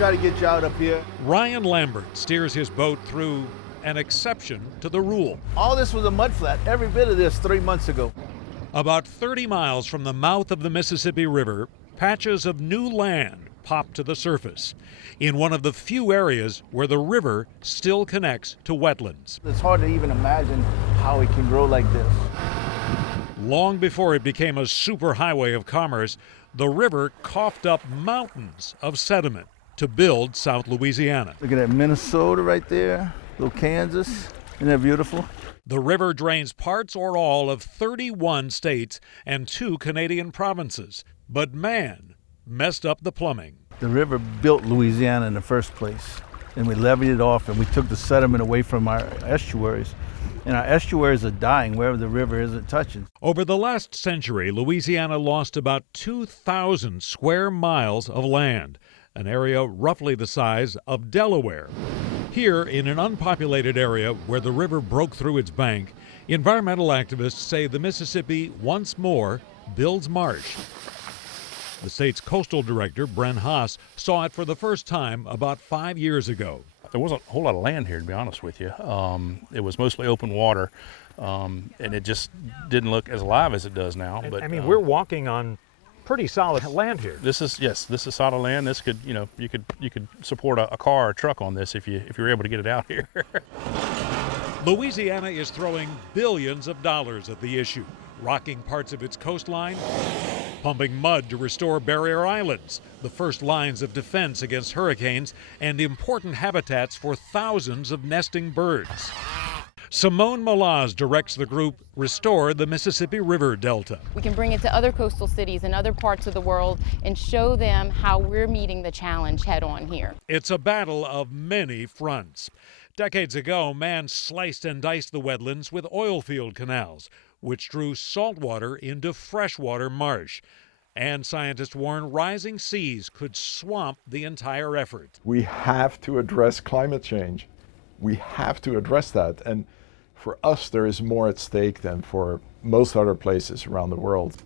try to get you out up here. Ryan Lambert steers his boat through an exception to the rule. All this was a mud flat, every bit of this 3 months ago. About 30 miles from the mouth of the Mississippi River, patches of new land pop to the surface in one of the few areas where the river still connects to wetlands. It's hard to even imagine how it can grow like this. Long before it became a superhighway of commerce, the river coughed up mountains of sediment to build South Louisiana. Look at that Minnesota right there, little Kansas. Isn't that beautiful? The river drains parts or all of 31 states and 2 Canadian provinces. But man messed up the plumbing. The river built Louisiana in the first place, and we levied it off, and we took the sediment away from our estuaries. And our estuaries are dying wherever the river isn't touching. Over the last century, Louisiana lost about 2,000 square miles of land, an area roughly the size of Delaware. Here, in an unpopulated area where the river broke through its bank, environmental activists say the Mississippi once more builds marsh. The state's coastal director, Bren Haas, saw it for the first time about 5 years ago. There wasn't a whole lot of land here, to be honest with you. It was mostly open water, and it just didn't look as alive as it does now. But I mean, we're walking on pretty solid land here. This is solid land. This could, you could support a car or a truck on this if you were able to get it out here. Louisiana is throwing billions of dollars at the issue, rocking parts of its coastline, pumping mud to restore barrier islands, the first lines of defense against hurricanes, and important habitats for thousands of nesting birds. Simone Malaz directs the group Restore the Mississippi River Delta. We can bring it to other coastal cities in other parts of the world and show them how we're meeting the challenge head on here. It's a battle of many fronts. Decades ago, man sliced and diced the wetlands with oil field canals, which drew saltwater into freshwater marsh. And scientists warn rising seas could swamp the entire effort. We have to address climate change. We have to address that. And for us, there is more at stake than for most other places around the world.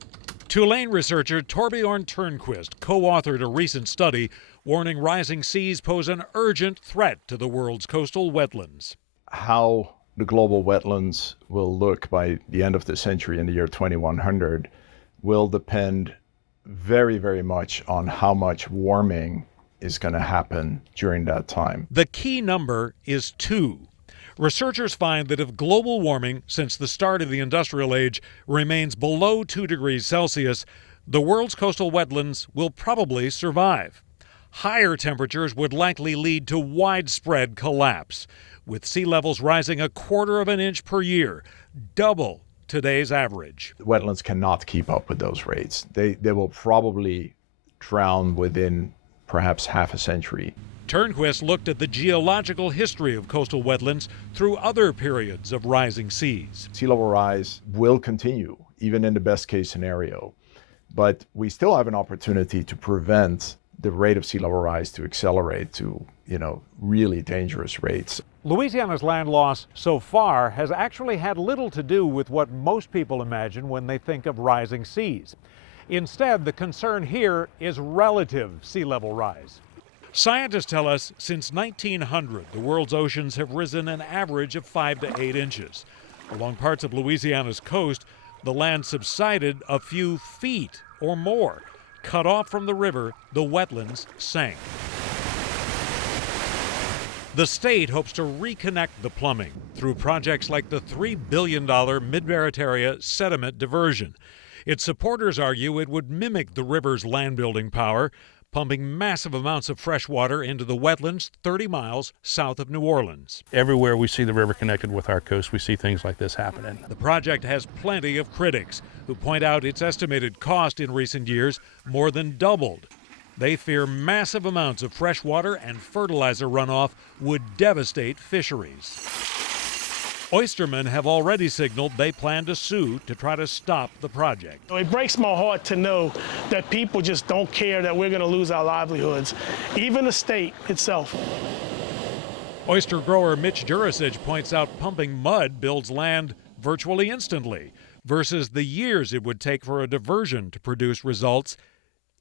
Tulane researcher Torbjorn Turnquist co-authored a recent study warning rising seas pose an urgent threat to the world's coastal wetlands. How the global wetlands will look by the end of the century in the year 2100 will depend very, very much on how much warming is going to happen during that time. The key number is 2. Researchers find that if global warming since the start of the industrial age remains below 2 degrees Celsius, the world's coastal wetlands will probably survive. Higher temperatures would likely lead to widespread collapse, with sea levels rising 1/4 of an inch per year, double today's average. Wetlands cannot keep up with those rates. They will probably drown within perhaps half a century. Turnquist looked at the geological history of coastal wetlands through other periods of rising seas. Sea level rise will continue, even in the best case scenario. But we still have an opportunity to prevent the rate of sea level rise to accelerate to, really dangerous rates. Louisiana's land loss so far has actually had little to do with what most people imagine when they think of rising seas. Instead, the concern here is relative sea level rise. Scientists tell us since 1900, the world's oceans have risen an average of 5 to 8 inches. Along parts of Louisiana's coast, the land subsided a few feet or more. Cut off from the river, the wetlands sank. The state hopes to reconnect the plumbing through projects like the $3 billion Mid-Barataria sediment diversion. Its supporters argue it would mimic the river's land-building power, pumping massive amounts of fresh water into the wetlands 30 miles south of New Orleans. Everywhere we see the river connected with our coast, we see things like this happening. The project has plenty of critics who point out its estimated cost in recent years more than doubled. They fear massive amounts of fresh water and fertilizer runoff would devastate fisheries. Oystermen have already signaled they plan to sue to try to stop the project. It breaks my heart to know that people just don't care that we're going to lose our livelihoods, even the state itself. Oyster grower Mitch Jurasich points out pumping mud builds land virtually instantly versus the years it would take for a diversion to produce results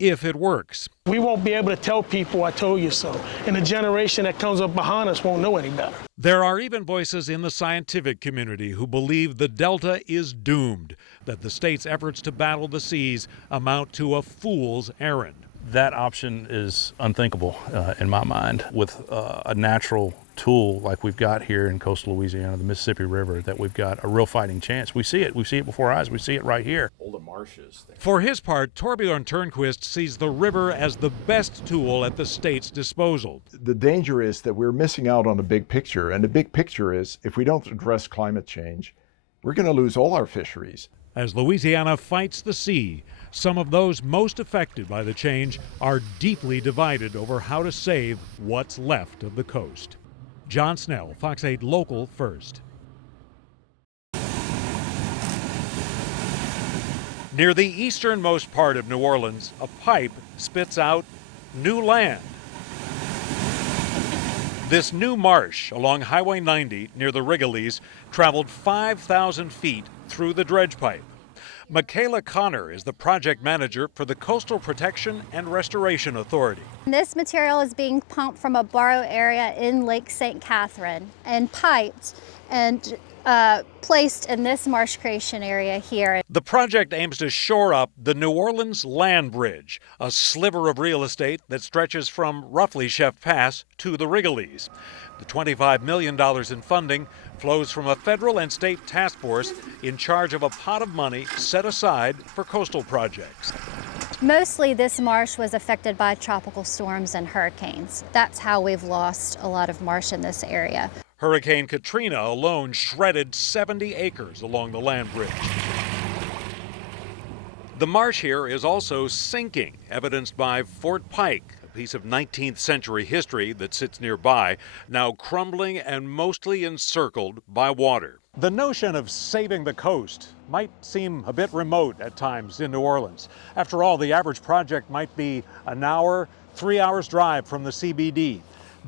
if it works. We won't be able to tell people I told you so, and the generation that comes up behind us won't know any better. There are even voices in the scientific community who believe the Delta is doomed, that the state's efforts to battle the seas amount to a fool's errand. That option is unthinkable in my mind. With a natural tool like we've got here in coastal Louisiana, the Mississippi River, that we've got a real fighting chance. We see it before our eyes. We see it right here. All the marshes. For his part, Torbjorn Turnquist sees the river as the best tool at the state's disposal. The danger is that we're missing out on the big picture, and the big picture is if we don't address climate change, we're going to lose all our fisheries. As Louisiana fights the sea, some of those most affected by the change are deeply divided over how to save what's left of the coast. John Snell, Fox 8 Local First. Near the easternmost part of New Orleans, a pipe spits out new land. This new marsh along Highway 90 near the Wrigley's traveled 5,000 feet through the dredge pipe. Michaela Connor is the project manager for the Coastal Protection and Restoration Authority. This material is being pumped from a borrow area in Lake St. Catherine and piped and placed in this marsh creation area here. The project aims to shore up the New Orleans Land Bridge, a sliver of real estate that stretches from roughly Chef Pass to the Wrigley's. The $25 million in funding flows from a federal and state task force in charge of a pot of money set aside for coastal projects. Mostly this marsh was affected by tropical storms and hurricanes. That's how we've lost a lot of marsh in this area. Hurricane Katrina alone shredded 70 acres along the land bridge. The marsh here is also sinking, evidenced by Fort Pike, a piece of 19th century history that sits nearby, now crumbling and mostly encircled by water. The notion of saving the coast might seem a bit remote at times in New Orleans. After all, the average project might be an hour, 3 hours drive from the CBD.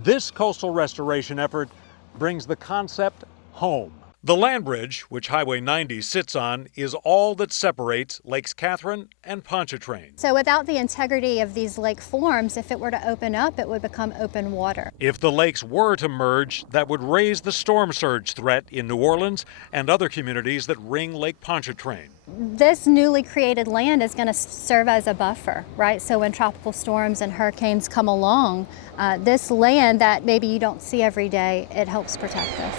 This coastal restoration effort brings the concept home. The land bridge, which Highway 90 sits on, is all that separates Lakes Catherine and Pontchartrain. So without the integrity of these lake forms, if it were to open up, it would become open water. If the lakes were to merge, that would raise the storm surge threat in New Orleans and other communities that ring Lake Pontchartrain. This newly created land is going to serve as a buffer, right? So when tropical storms and hurricanes come along, this land that maybe you don't see every day, it helps protect us.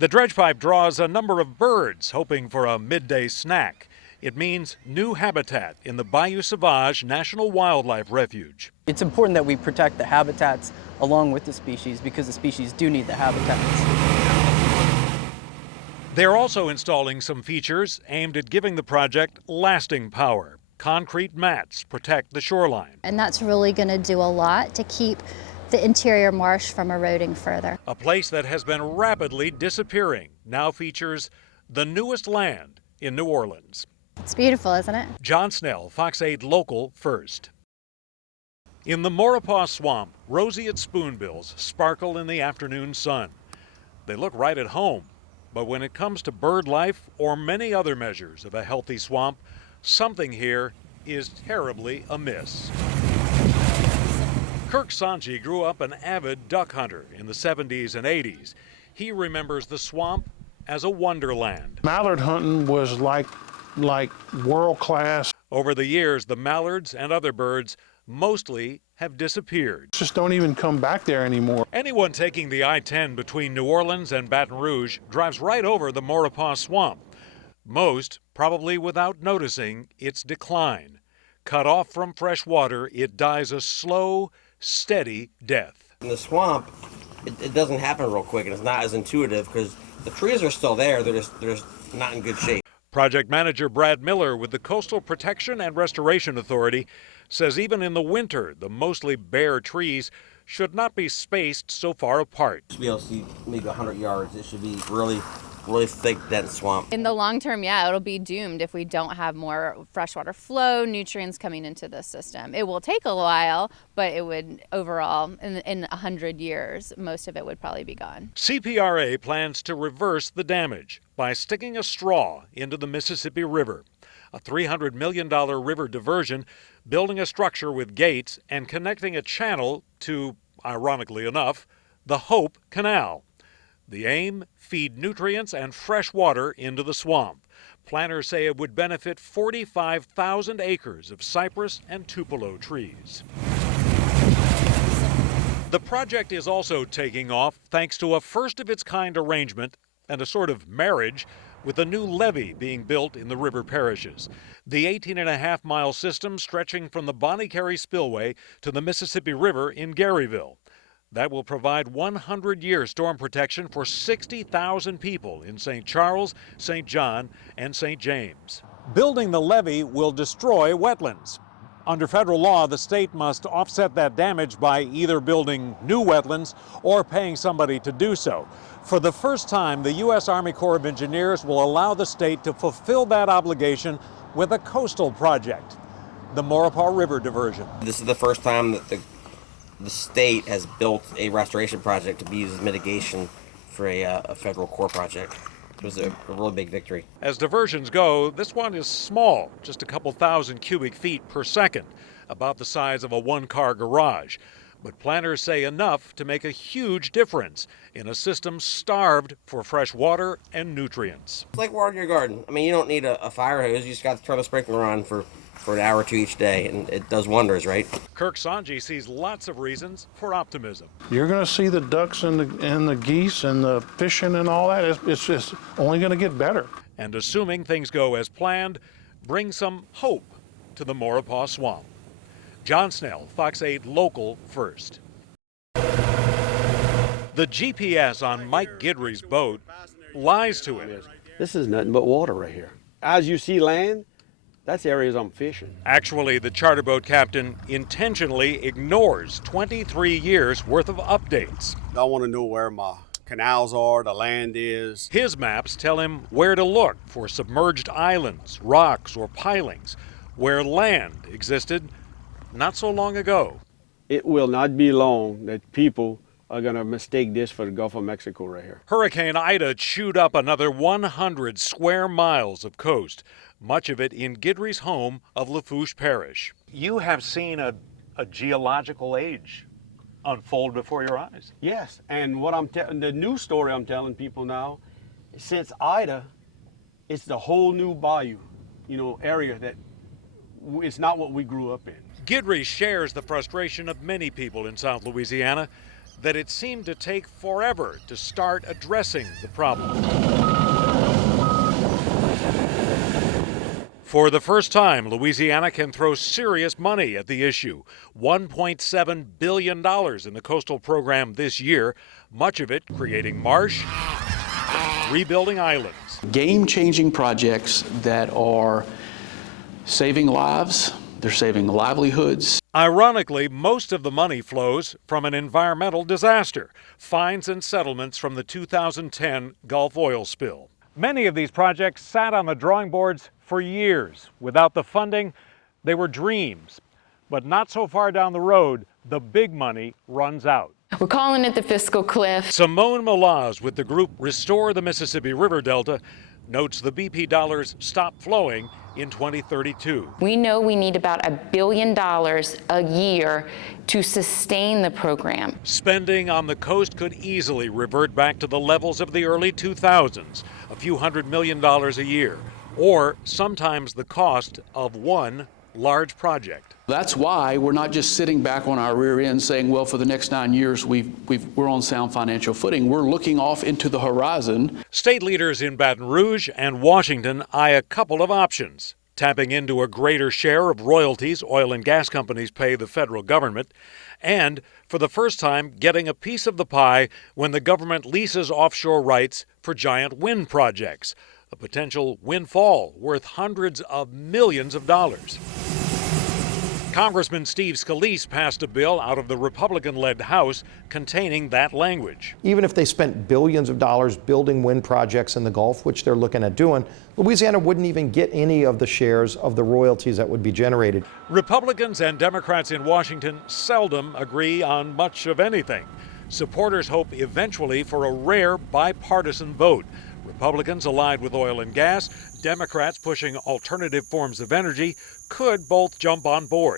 The dredge pipe draws a number of birds hoping for a midday snack. It means new habitat in the Bayou Sauvage National Wildlife Refuge. It's important that we protect the habitats along with the species because the species do need the habitats. They're also installing some features aimed at giving the project lasting power. Concrete mats protect the shoreline. And that's really going to do a lot to keep the interior marsh from eroding further. A place that has been rapidly disappearing now features the newest land in New Orleans. It's beautiful, isn't it? John Snell, Fox 8 Local First. In the Maurepas Swamp, roseate spoonbills sparkle in the afternoon sun. They look right at home, but when it comes to bird life or many other measures of a healthy swamp, something here is terribly amiss. Kirk Sanji grew up an avid duck hunter in the 70s and 80s. He remembers the swamp as a wonderland. Mallard hunting was like world class. Over the years, the mallards and other birds mostly have disappeared. Just don't even come back there anymore. Anyone taking the I-10 between New Orleans and Baton Rouge drives right over the Maurepas Swamp. Most probably without noticing its decline. Cut off from fresh water, it dies a slow, steady death. In the swamp, it doesn't happen real quick, and it's not as intuitive because the trees are still there. They're just not in good shape. Project manager Brad Miller with the Coastal Protection and Restoration Authority says even in the winter, the mostly bare trees should not be spaced so far apart. You should be able to see maybe 100 yards. It should be really thick, dense swamp. In the long term, yeah, it'll be doomed if we don't have more freshwater flow, nutrients coming into the system. It will take a while, but it would overall, in 100 years, most of it would probably be gone. CPRA plans to reverse the damage by sticking a straw into the Mississippi River. a $300 million river diversion, building a structure with gates and connecting a channel to, ironically enough, the Hope Canal. The aim, feed nutrients and fresh water into the swamp. Planners say it would benefit 45,000 acres of cypress and tupelo trees. The project is also taking off thanks to a first-of-its-kind arrangement and a sort of marriage with a new levee being built in the river parishes. The 18.5-mile system stretching from the Bonnie Carey Spillway to the Mississippi River in Garyville. That will provide 100-year storm protection for 60,000 people in St. Charles, St. John, and St. James. Building the levee will destroy wetlands. Under federal law, the state must offset that damage by either building new wetlands or paying somebody to do so. For the first time, the U.S. Army Corps of Engineers will allow the state to fulfill that obligation with a coastal project, the Maurepas River diversion. This is the first time that the state has built a restoration project to be used as mitigation for a federal Corps project. It was a really big victory. As diversions go, this one is small, just a couple thousand cubic feet per second, about the size of a one-car garage. But planners say enough to make a huge difference in a system starved for fresh water and nutrients. It's like watering your garden. I mean, you don't need a fire hose. You just got to turn the sprinkler on for an hour or two each day, and it does wonders, right? Kirk Sanji sees lots of reasons for optimism. You're going to see the ducks and the geese and the fishing and all that. It's just only going to get better. And assuming things go as planned, bring some hope to the Maurepas Swamp. John Snell, Fox 8 Local First. The GPS on Mike Guidry's boat lies to him. This is nothing but water right here. As you see land, that's areas I'm fishing. Actually, the charter boat captain intentionally ignores 23 years worth of updates. I want to know where my canals are, the land is. His maps tell him where to look for submerged islands, rocks, or pilings, where land existed not so long ago. It will not be long that people are going to mistake this for the Gulf of Mexico right here. Hurricane Ida chewed up another 100 square miles of coast, much of it in Guidry's home of Lafourche Parish. You have seen a geological age unfold before your eyes. Yes, and what the new story I'm telling people now, since Ida, it's the whole new bayou, area that it's not what we grew up in. Guidry shares the frustration of many people in South Louisiana that it seemed to take forever to start addressing the problem. For the first time, Louisiana can throw serious money at the issue. $1.7 billion in the coastal program this year, much of it creating marsh, rebuilding islands. Game-changing projects that are saving lives, they're saving livelihoods. Ironically, most of the money flows from an environmental disaster, fines and settlements from the 2010 Gulf oil spill. Many of these projects sat on the drawing boards for years. Without the funding, they were dreams. But not so far down the road, the big money runs out. We're calling it the fiscal cliff. Simone Malaz with the group Restore the Mississippi River Delta notes the BP dollars stop flowing in 2032. We know we need about $1 billion a year to sustain the program. Spending on the coast could easily revert back to the levels of the early 2000s, a few $100 million a year, or sometimes the cost of one large project. That's why we're not just sitting back on our rear end saying, well, for the next 9 years, we're on sound financial footing. We're looking off into the horizon. State leaders in Baton Rouge and Washington eye a couple of options: tapping into a greater share of royalties oil and gas companies pay the federal government, and, for the first time, getting a piece of the pie when the government leases offshore rights for giant wind projects, a potential windfall worth hundreds of millions of dollars. Congressman Steve Scalise passed a bill out of the Republican-led House containing that language. Even if they spent billions of dollars building wind projects in the Gulf, which they're looking at doing, Louisiana wouldn't even get any of the shares of the royalties that would be generated. Republicans and Democrats in Washington seldom agree on much of anything. Supporters hope eventually for a rare bipartisan vote, Republicans allied with oil and gas, Democrats pushing alternative forms of energy could both jump on board.